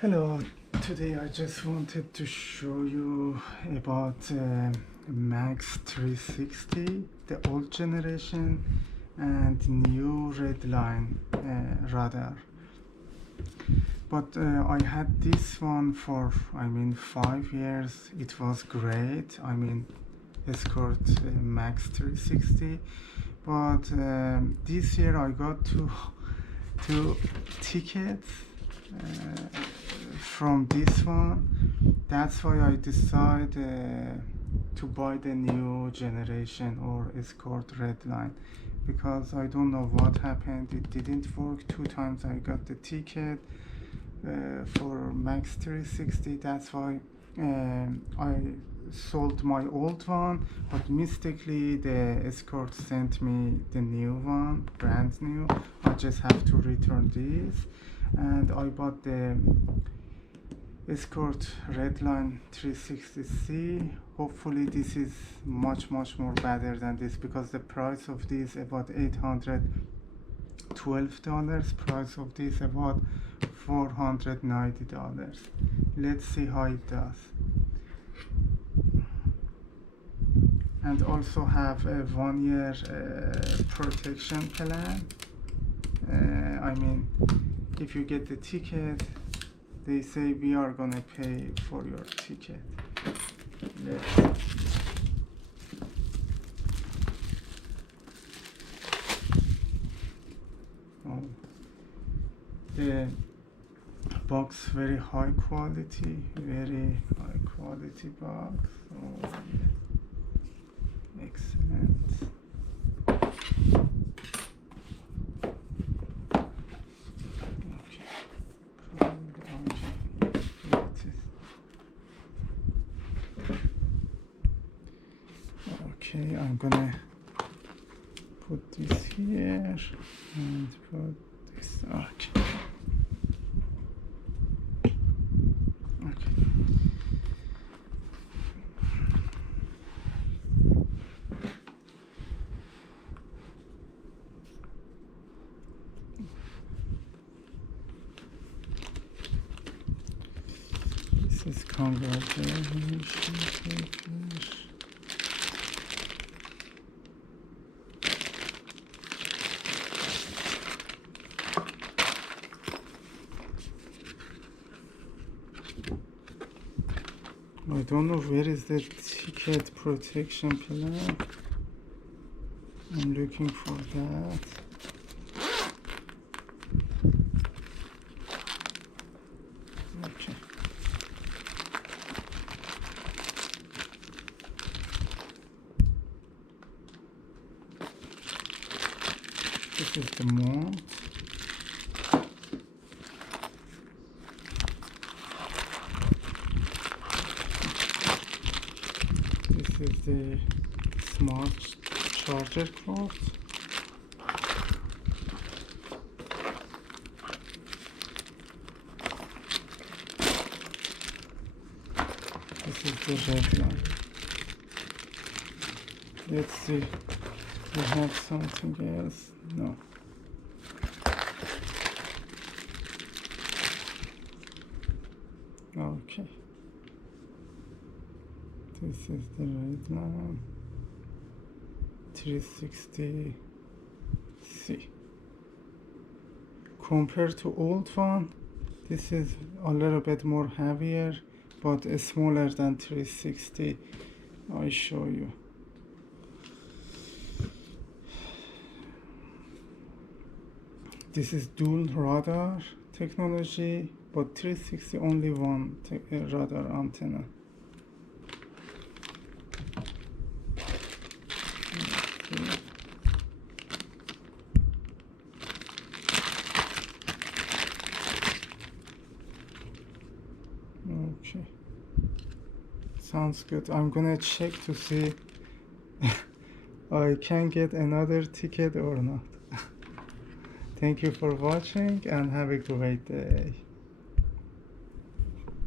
Hello, today I just wanted to show you about Max 360, the old generation, and new REDLine radar. But I had this one for 5 years. It was great. Escort Max 360. But this year I got two tickets from this one. That's why I decided to buy the new generation or Escort REDLine, because I don't know what happened. It didn't work. 2 times I got the ticket for Max 360. That's why I sold my old one, but mistakenly the Escort sent me the new one, brand new. I just have to return this, and I bought the Escort REDLine 360c. Hopefully this is much more better than this, because the price of this about $812, price of this about $490. Let's see how it does. And also have a 1-year protection plan. If you get the ticket, they say we are gonna pay for your ticket. The box very high quality, box. Oh, yeah. Excellent. Okay, I'm gonna put this here and put this. Okay. This is congratulations. I don't know where is the ticket protection plan. I'm looking for that. Okay. This is the mount. This is the smart charger cord. This is the REDLine. Let's see. We have something else. No. Okay. This is the REDLine 360c. Compared to old one, this is a little bit more heavier, but smaller than 360. I show you. This is dual radar technology, but 360 only one radar antenna. Okay, sounds good. I'm gonna check to see I can get another ticket or not. Thank you for watching and have a great day.